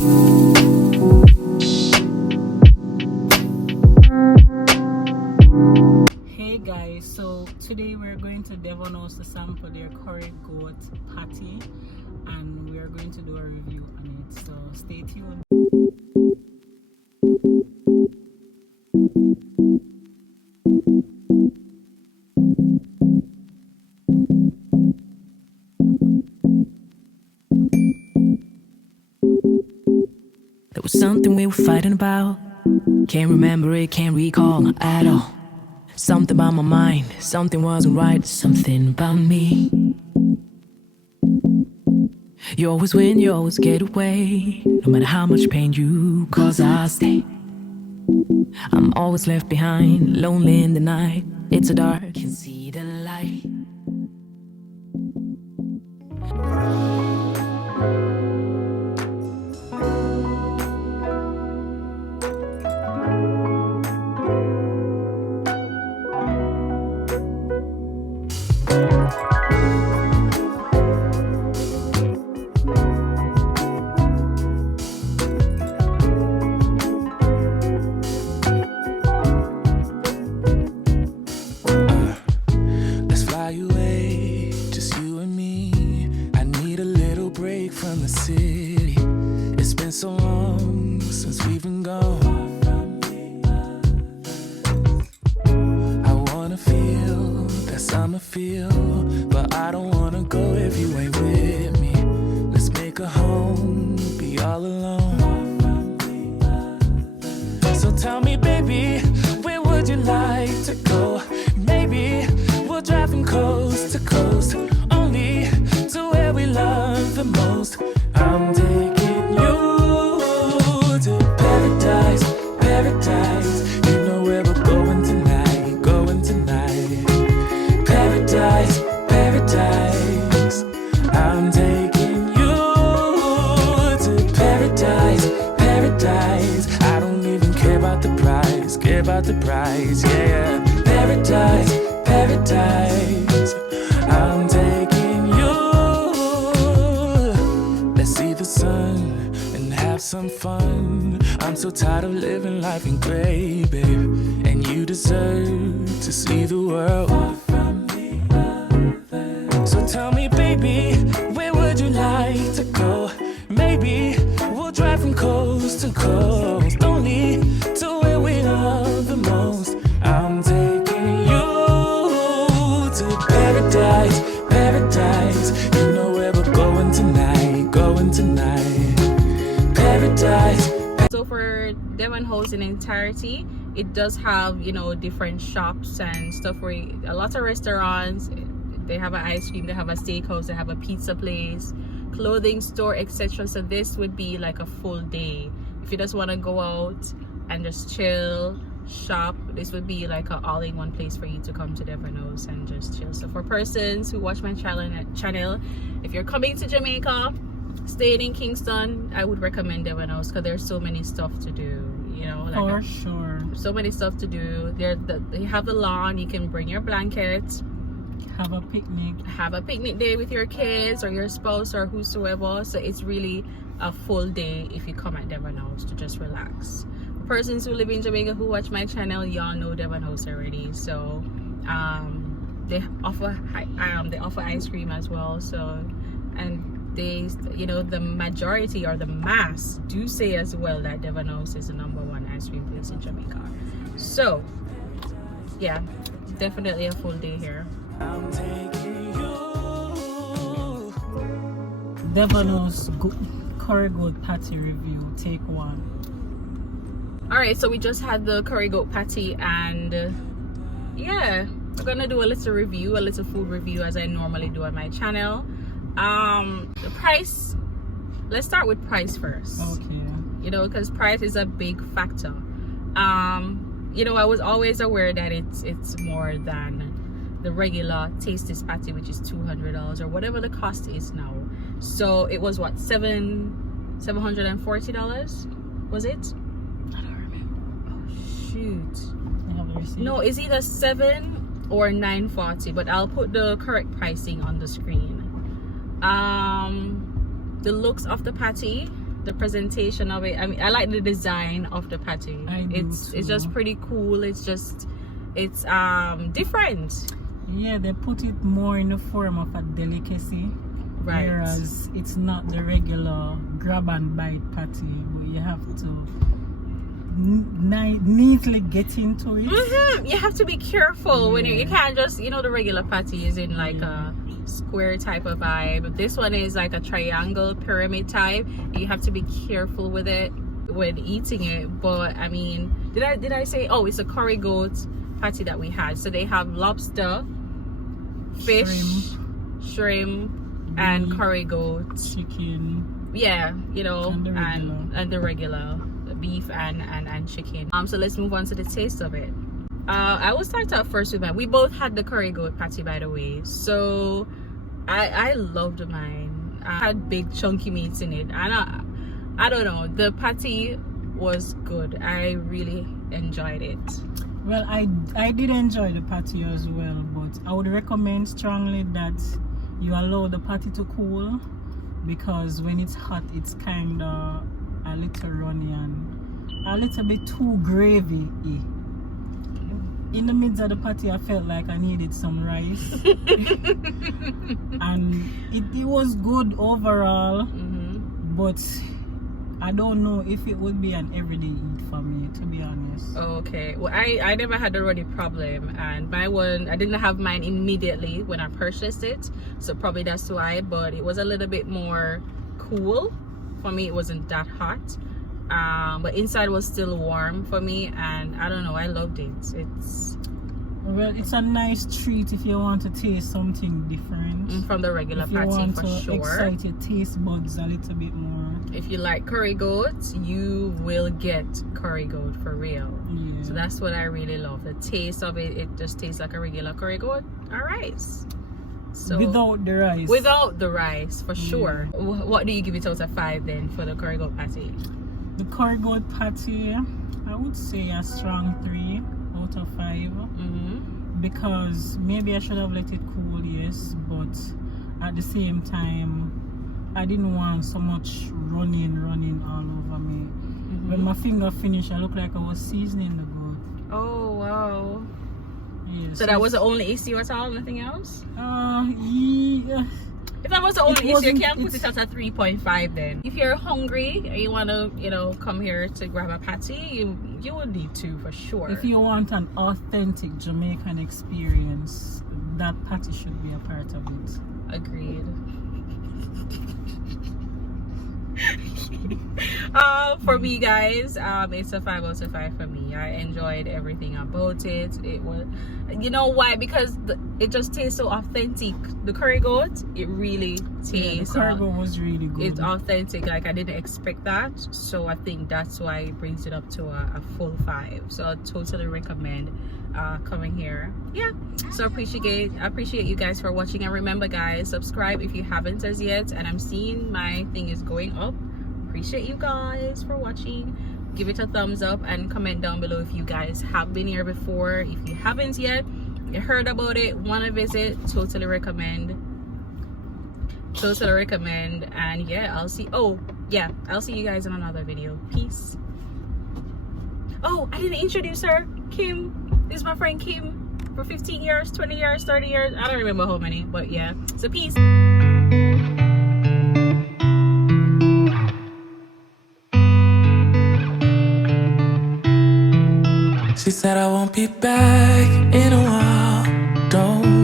Hey guys, so today we're going to Devon House to sample their curry goat patty, and we are going to do a review on it, so stay tuned. There was something we were fighting about. Can't remember it, can't recall at all. Something about my mind, something wasn't right, something about me. You always win, you always get away. No matter how much pain you cause, I stay. I'm always left behind, lonely in the night. It's so dark, can see the light. From the city, it's been so long since we've been gone. I wanna feel that summer feel, but I don't wanna go if you ain't with me. Let's make a home, be all alone. So tell me, baby, where would you like to go? Maybe we'll drive from coast to coast, only to where we love the most. I'm taking you to paradise, paradise. You know where we're going tonight, going tonight. Paradise, paradise. I'm taking you to paradise, paradise. I don't even care about the price, care about the price, yeah. Paradise, paradise. I'm taking you. Let's see the sun and have some fun. I'm so tired of living life in gray, babe. And you deserve to see the world. So tell me, baby, where would you like to go? Maybe we'll drive from coast to coast, only to where we love the most. I'm taking you to paradise, paradise. You know where we're going tonight, going tonight. Paradise. So for Devon House in entirety, it does have, you know, different shops and stuff where a lot of restaurants, they have an ice cream, they have a steakhouse, they have a pizza place, clothing store, etc. So this would be like a full day. If you just want to go out and just chill, shop, this would be like an all-in-one place for you to come to Devon House and just chill. So for persons who watch my channel, if you're coming to Jamaica, staying in Kingston, I would recommend Devon House because there's so many stuff to do, you know, like for sure, so many stuff to do. They have the lawn, you can bring your blankets, have a picnic day with your kids or your spouse or whosoever. So it's really a full day if you come at Devon House to just relax. Persons who live in Jamaica who watch my channel, y'all know Devon House already. So they offer ice cream as well. So, and they, you know, the majority or the mass do say as well that Devon House is the #1 ice cream place in Jamaica. So yeah, definitely a full day here. Devon House curry goat patty review, take 1. All right, so we just had the curry goat patty, and yeah, we're gonna do a little review, a little food review as I normally do on my channel. The price, let's start with price first. Okay. You know, because price is a big factor. You know, I was always aware that it's more than the regular Tasty's patty, which is $200 or whatever the cost is now. So it was what, $740, was it? I don't remember. Oh shoot. No, it's either $7 or $940, but I'll put the correct pricing on the screen. The looks of the patty, the presentation of it. I mean, I like the design of the patty. It's just pretty cool. It's different. Yeah, they put it more in the form of a delicacy. Right. Whereas it's not the regular grab and bite patty, but you have to neatly get into it. You have to be careful when you can't just, the regular patty is in like a square type of vibe. This one is like a triangle pyramid type. You have to be careful with it when eating it. But I mean, did I say, it's a curry goat patty that we had. So they have lobster, fish, shrimp, and curry goat, chicken, and the regular beef and chicken. So let's move on to the taste of it. I will start out first with mine. We both had the curry goat patty, by the way, so I loved mine. I had big chunky meats in it, and I don't know, the patty was good. I really enjoyed it. Well, I did enjoy the patty as well, but I would recommend strongly that you allow the patty to cool, because when it's hot it's kind of a little runny and a little bit too gravy-y. In the midst of the patty I felt like I needed some rice. And it was good overall, but I don't know if it would be an everyday eat for me, to be honest. Okay, well, I never had a runny problem, and my one, I didn't have mine immediately when I purchased it, so probably that's why. But it was a little bit more cool for me. It wasn't that hot, but inside was still warm for me, and I don't know, I loved it. It's a nice treat if you want to taste something different from the regular patty, for sure. If you want to excite your taste buds a little bit more. If you like curry goat, you will get curry goat for real. Yeah. So that's what I really love. The taste of it, it just tastes like a regular curry goat and rice. So without the rice. Without the rice, for sure. What do you give it out of 5 then for the curry goat patty? The curry goat patty, I would say a strong 3 out of 5. Because maybe I should have let it cool, yes, but at the same time I didn't want so much running all over me. When my finger finished, I looked like I was seasoning the goat. Oh wow. Yes. So that was the only issue at all, nothing else? Yeah. If that was the only issue, you can put it at a 3.5 then. If you're hungry or you want to, come here to grab a patty, you would need to, for sure. If you want an authentic Jamaican experience, that patty should be a part of it. Agreed. For me, guys, it's a 5 out of 5 for me. I enjoyed everything about it. It was, why? Because it just tastes so authentic. The curry goat, it really tastes. The curry goat was really good. It's authentic. Like, I didn't expect that, so I think that's why it brings it up to a full 5. So I totally recommend coming here. Yeah. So I appreciate you guys for watching, and remember, guys, subscribe if you haven't as yet. And I'm seeing my thing is going up. Appreciate you guys for watching. Give it a thumbs up and comment down below if you guys have been here before. If you haven't yet, you heard about it, want to visit, totally recommend. And yeah, I'll see you guys in another video. Peace. Oh, I didn't introduce her. Kim. This is my friend Kim for 15 years, 20 years, 30 years. I don't remember how many, but yeah. So peace. She said I won't be back in a while. Don't